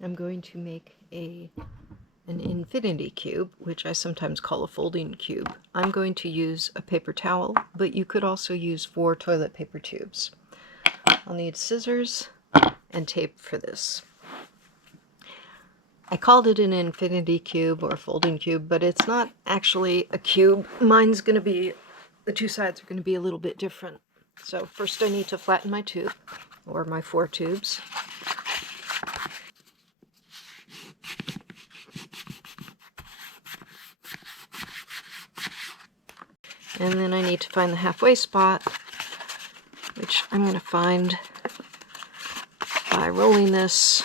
I'm going to make an infinity cube, which I sometimes call a folding cube. I'm going to use a paper towel, but you could also use 4 toilet paper tubes. I'll need scissors and tape for this. I called it an infinity cube or folding cube, but it's not actually a cube. Mine's going to be, the 2 sides are going to be a little bit different. So first I need to flatten my tube, or my 4 tubes. And then I need to find the halfway spot, which I'm going to find by rolling this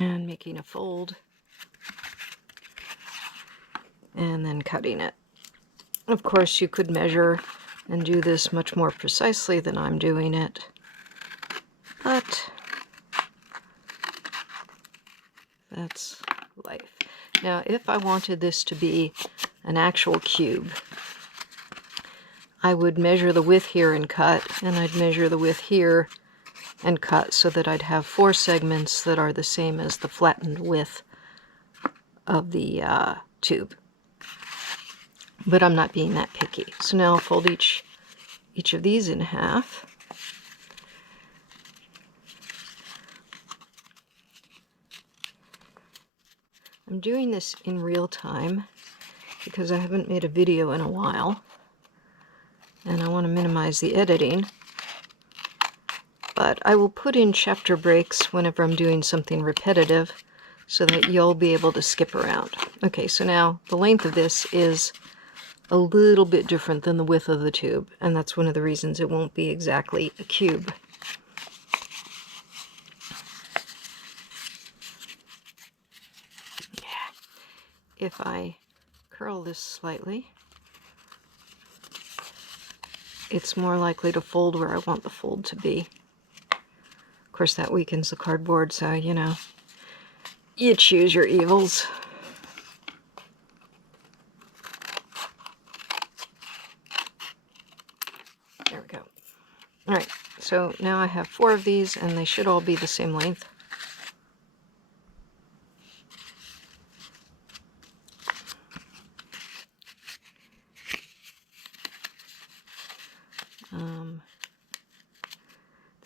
and making a fold and then cutting it. Of course, you could measure and do this much more precisely than I'm doing it, but that's life. Now, if I wanted this to be an actual cube, I would measure the width here and cut, and I'd measure the width here and cut so that I'd have 4 segments that are the same as the flattened width of the tube. But I'm not being that picky. So now I'll fold each of these in half. I'm doing this in real time because I haven't made a video in a while, and I want to minimize the editing. But I will put in chapter breaks whenever I'm doing something repetitive so that you'll be able to skip around. Okay, so now the length of this is a little bit different than the width of the tube, and that's one of the reasons it won't be exactly a cube. If I curl this slightly, it's more likely to fold where I want the fold to be. Of course, that weakens the cardboard, so, you know, you choose your evils. There we go. All right, so now I have 4 of these, and they should all be the same length.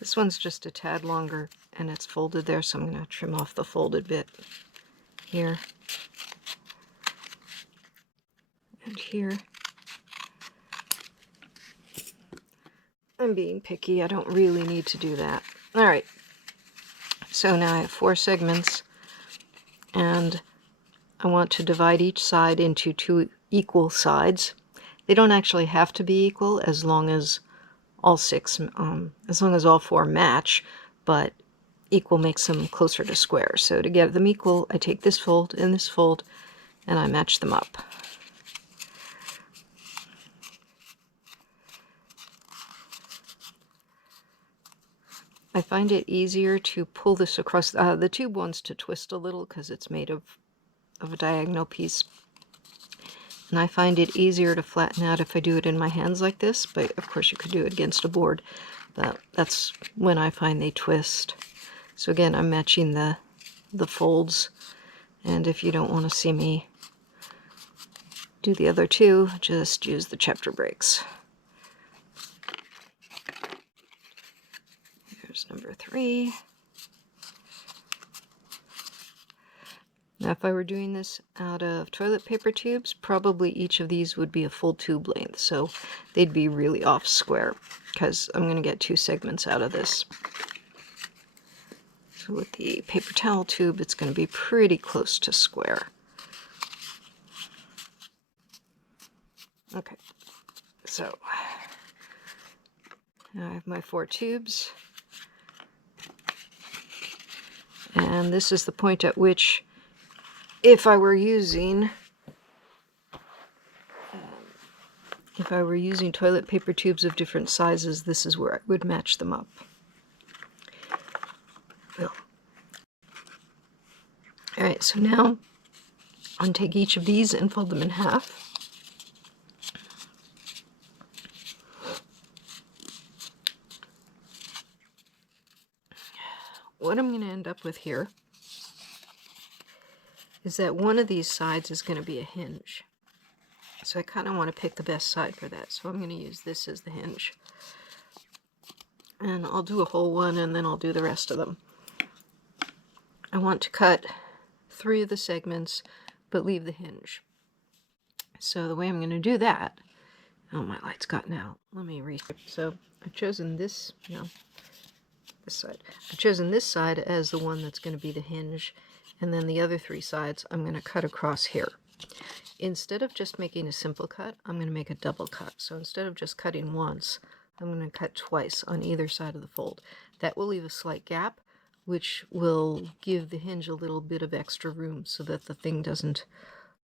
This one's just a tad longer, and it's folded there, so I'm going to trim off the folded bit here and here. I'm being picky. I don't really need to do that. All right. So now I have 4 segments, and I want to divide each side into 2 equal sides. They don't actually have to be equal as long as all 4 match, but equal makes them closer to square. So to get them equal, I take this fold and this fold, and I match them up. I find it easier to pull this across. The tube wants to twist a little because it's made of a diagonal piece. And I find it easier to flatten out if I do it in my hands like this, but of course you could do it against a board. But that's when I find they twist. So again, I'm matching the folds, and if you don't want to see me do the other 2, just use the chapter breaks. Here's number 3. Now, if I were doing this out of toilet paper tubes, probably each of these would be a full tube length, so they'd be really off square, because I'm going to get 2 segments out of this. So with the paper towel tube, it's going to be pretty close to square. Okay, so now I have my 4 tubes, and this is the point at which, if I were using toilet paper tubes of different sizes, this is where I would match them up. Well, all right, so now I'll take each of these and fold them in half. what I'm going to end up with here is that one of these sides is going to be a hinge. So I kind of want to pick the best side for that. So I'm going to use this as the hinge. And I'll do a whole one and then I'll do the rest of them. I want to cut 3 of the segments, but leave the hinge. So the way I'm going to do that, oh, my light's gotten out. Let me so I've chosen this, this side. I've chosen this side as the one that's going to be the hinge, and then the other 3 sides I'm going to cut across here. Instead of just making a simple cut, I'm going to make a double cut. So instead of just cutting once, I'm going to cut twice on either side of the fold. That will leave a slight gap, which will give the hinge a little bit of extra room so that the thing doesn't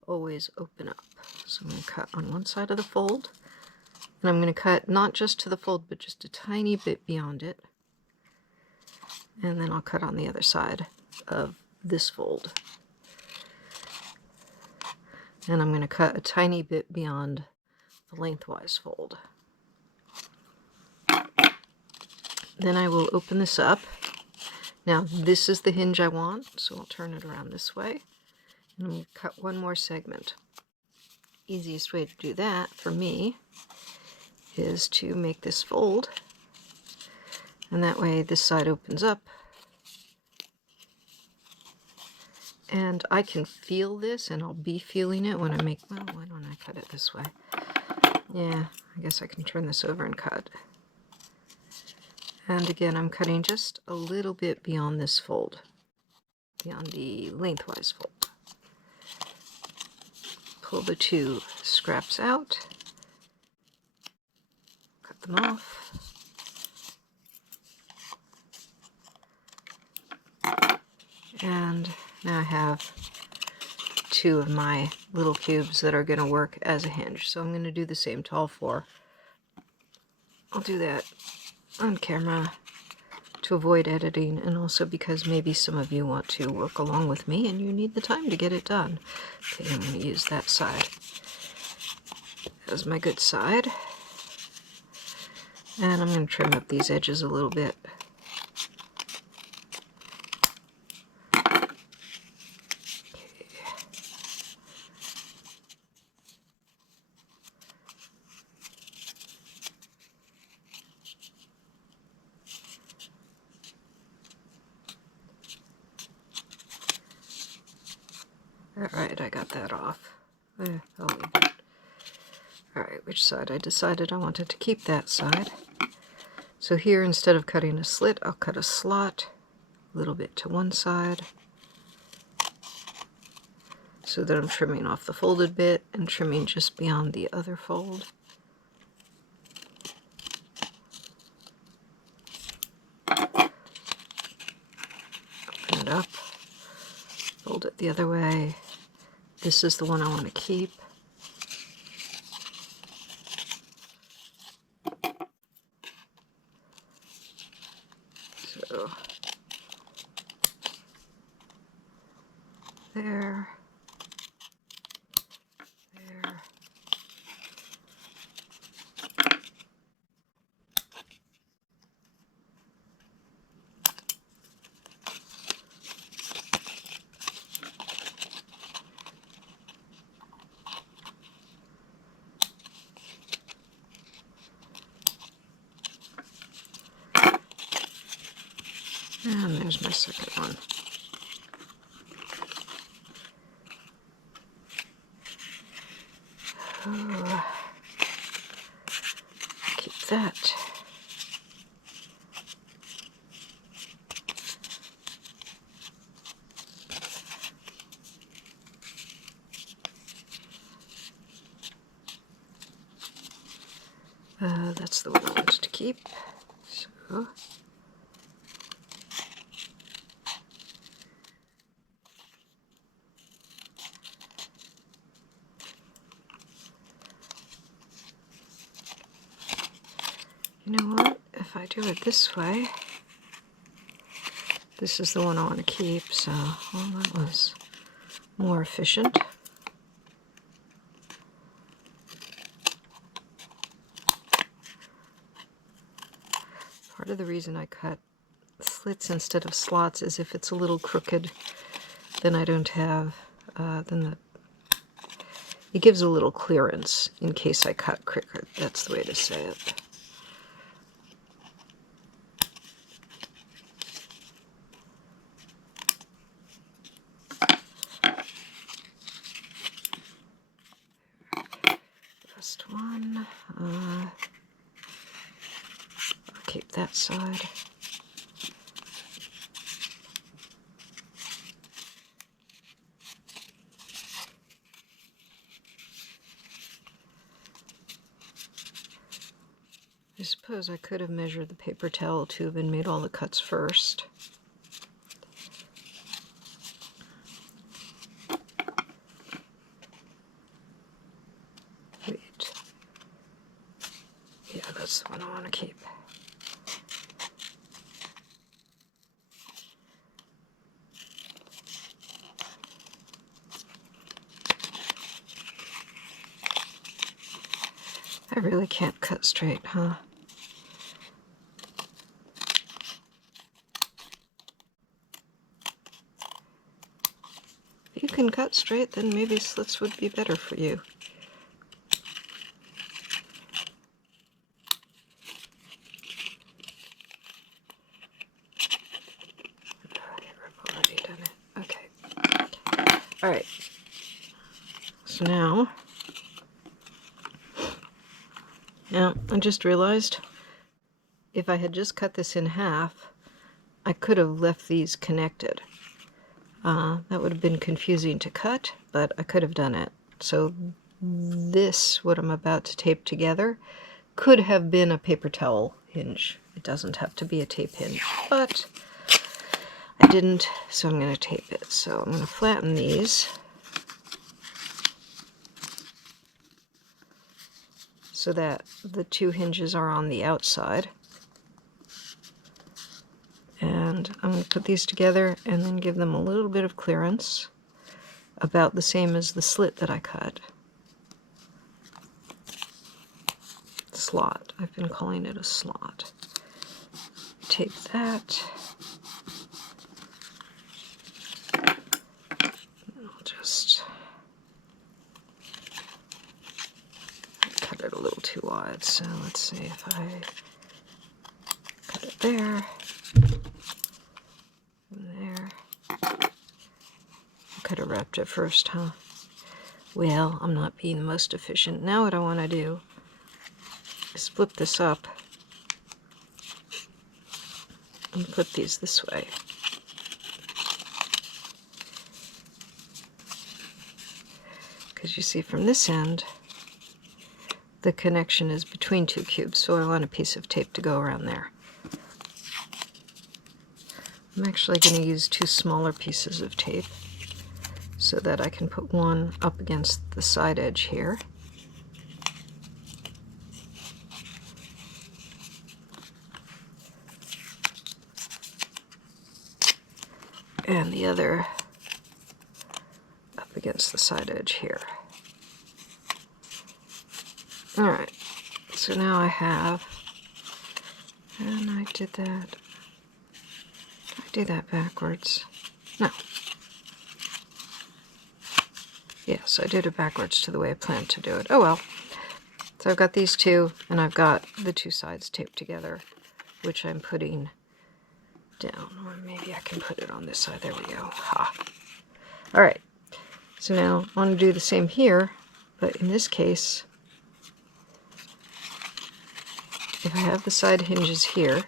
always open up. So I'm going to cut on one side of the fold, and I'm going to cut not just to the fold, but just a tiny bit beyond it. And then I'll cut on the other side of this fold. And I'm going to cut a tiny bit beyond the lengthwise fold. Then I will open this up. Now this is the hinge I want, so I'll turn it around this way. And I'm going to cut one more segment. Easiest way to do that for me is to make this fold, and that way this side opens up. And I can feel this, and I'll be feeling it when I make, well, why don't I cut it this way? Yeah, I guess I can turn this over and cut. And again, I'm cutting just a little bit beyond this fold, beyond the lengthwise fold. Pull the 2 scraps out, cut them off. And now I have 2 of my little cubes that are going to work as a hinge. So I'm going to do the same to all 4. I'll do that on camera to avoid editing, and also because maybe some of you want to work along with me and you need the time to get it done. Okay, I'm going to use that side as my good side. And I'm going to trim up these edges a little bit. Alright, I got that off. I'll leave it. Alright, which side? I decided I wanted to keep that side. So here, instead of cutting a slit, I'll cut a slot, a little bit to one side, so that I'm trimming off the folded bit and trimming just beyond the other fold. Open it up, fold it the other way. This is the one I want to keep. So, there, there. And there's my second one. Oh, keep that. That's the one I wanted to keep. So. You know what? If I do it this way, this is the one I want to keep, so well, that was more efficient. Part of the reason I cut slits instead of slots is if it's a little crooked, then I don't have, it gives a little clearance in case I cut crooked. That's the way to say it. First one, I'll keep that side. I suppose I could have measured the paper towel tube and made all the cuts first. Wait. Yeah, that's the one I want to keep. I really can't cut straight, huh? If you can cut straight, then maybe slits would be better for you. I've already done it. Okay. All right. So now I just realized if I had just cut this in half, I could have left these connected. That would have been confusing to cut, but I could have done it. So this, what I'm about to tape together, could have been a paper towel hinge. It doesn't have to be a tape hinge, but I didn't, so I'm going to tape it. So I'm going to flatten these so that the two hinges are on the outside. And I'm going to put these together and then give them a little bit of clearance, about the same as the slit that I cut. Slot. I've been calling it a slot. Tape that. And I'll just cut it a little too wide. So let's see if I cut it there. There. I could have wrapped it first, huh? Well, I'm not being the most efficient. Now what I want to do is flip this up and put these this way. Because you see from this end, the connection is between two cubes, so I want a piece of tape to go around there. I'm actually going to use two smaller pieces of tape so that I can put one up against the side edge here. And the other up against the side edge here. Alright, so now I have, and I did that. Do that backwards. No. Yes, I did it backwards to the way I planned to do it. Oh well. So I've got these two, and I've got the two sides taped together, which I'm putting down. Or maybe I can put it on this side. There we go. Ha! Alright. So now I want to do the same here, but in this case, if I have the side hinges here,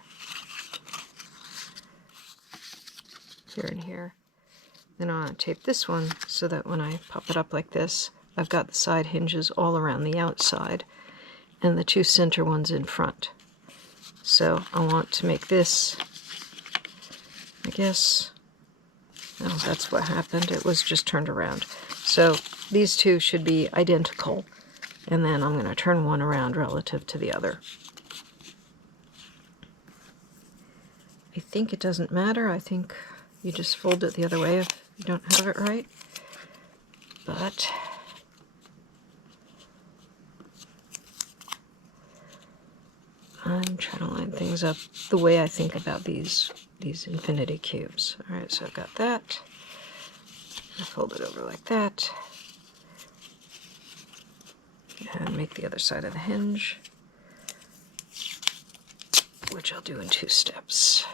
and here, then I want to tape this one so that when I pop it up like this, I've got the side hinges all around the outside and the two center ones in front. So I want to make this, I guess, oh, that's what happened. It was just turned around. So these two should be identical, and then I'm going to turn one around relative to the other. I think it doesn't matter. I think you just fold it the other way if you don't have it right. But I'm trying to line things up the way I think about these infinity cubes. All right, so I've got that. I fold it over like that. And make the other side of the hinge, which I'll do in 2 steps.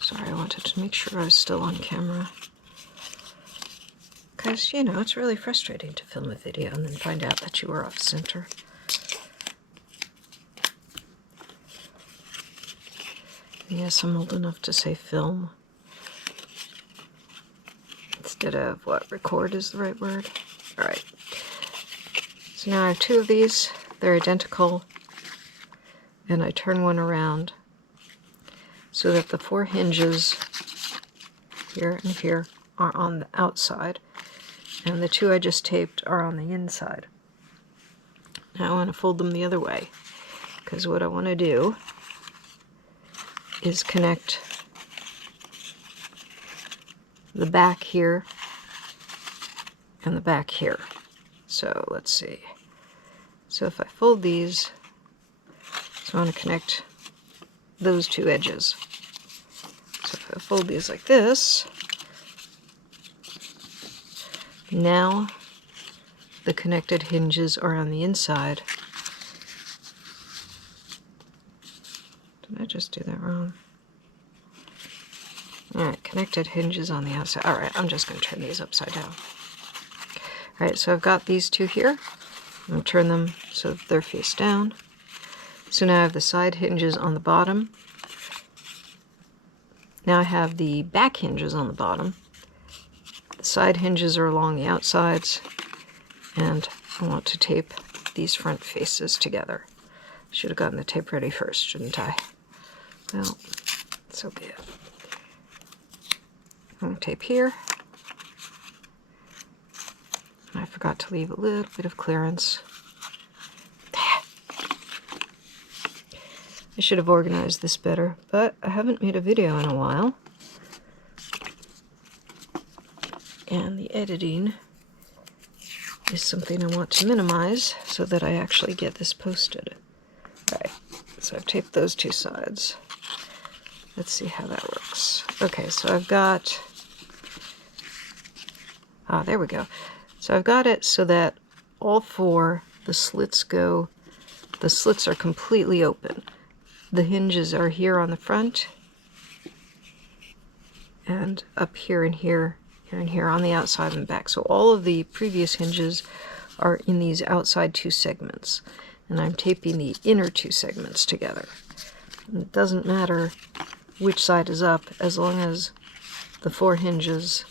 Sorry, I wanted to make sure I was still on camera. Because, you know, it's really frustrating to film a video and then find out that you were off center. Yes, I'm old enough to say film instead of what, record is the right word? All right. So now I have 2 of these. They're identical. And I turn one around so that the 4 hinges here and here are on the outside. And the 2 I just taped are on the inside. Now I want to fold them the other way, because what I want to do is connect the back here and the back here. So let's see. So if I fold these, so I want to connect those 2 edges. So if I fold these like this, now the connected hinges are on the inside. Did I just do that wrong? Alright, connected hinges on the outside. Alright, I'm just going to turn these upside down. Alright, so I've got these 2 here. I'm going to turn them so that they're face down. So now I have the side hinges on the bottom. Now I have the back hinges on the bottom. The side hinges are along the outsides. And I want to tape these front faces together. Should have gotten the tape ready first, shouldn't I? Well, so be it. I'm going to tape here. I forgot to leave a little bit of clearance. I should have organized this better, but I haven't made a video in a while. And the editing is something I want to minimize so that I actually get this posted. Alright, so I've taped those 2 sides. Let's see how that works. Okay, so I've got... there we go. So I've got it so that all 4, the slits are completely open. The hinges are here on the front, and up here and here, here and here on the outside and back. So all of the previous hinges are in these outside 2 segments, and I'm taping the inner 2 segments together. And it doesn't matter which side is up as long as the 4 hinges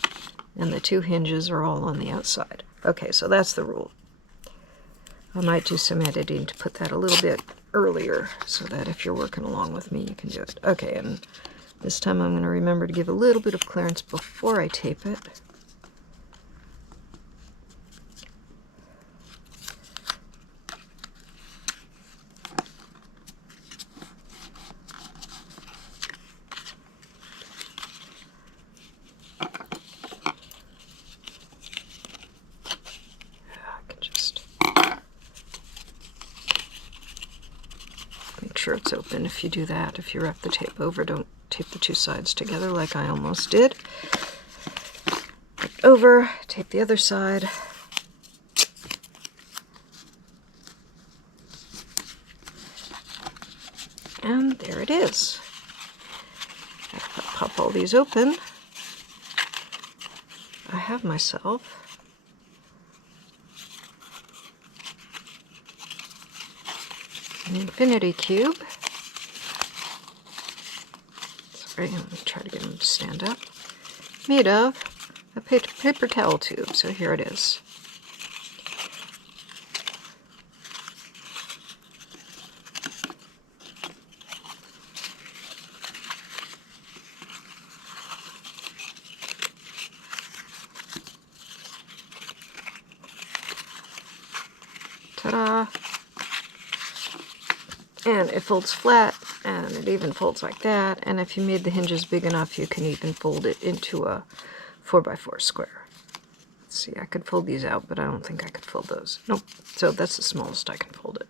and the 2 hinges are all on the outside. Okay, so that's the rule. I might do some editing to put that a little bit earlier so that if you're working along with me, you can do it. Okay, and this time I'm going to remember to give a little bit of clearance before I tape it. Sure it's open if you do that. If you wrap the tape over, don't tape the 2 sides together like I almost did. Flip over, tape the other side. And there it is. If I pop all these open, I have myself an infinity cube. Sorry, I'm going to try to get them to stand up. Made of a paper towel tube, so here it is. Ta-da! And it folds flat And it even folds like that. And if you made the hinges big enough, you can even fold it into a 4x4 square. Let's see, I could fold these out, but I don't think I could fold those. Nope. So that's the smallest I can fold it.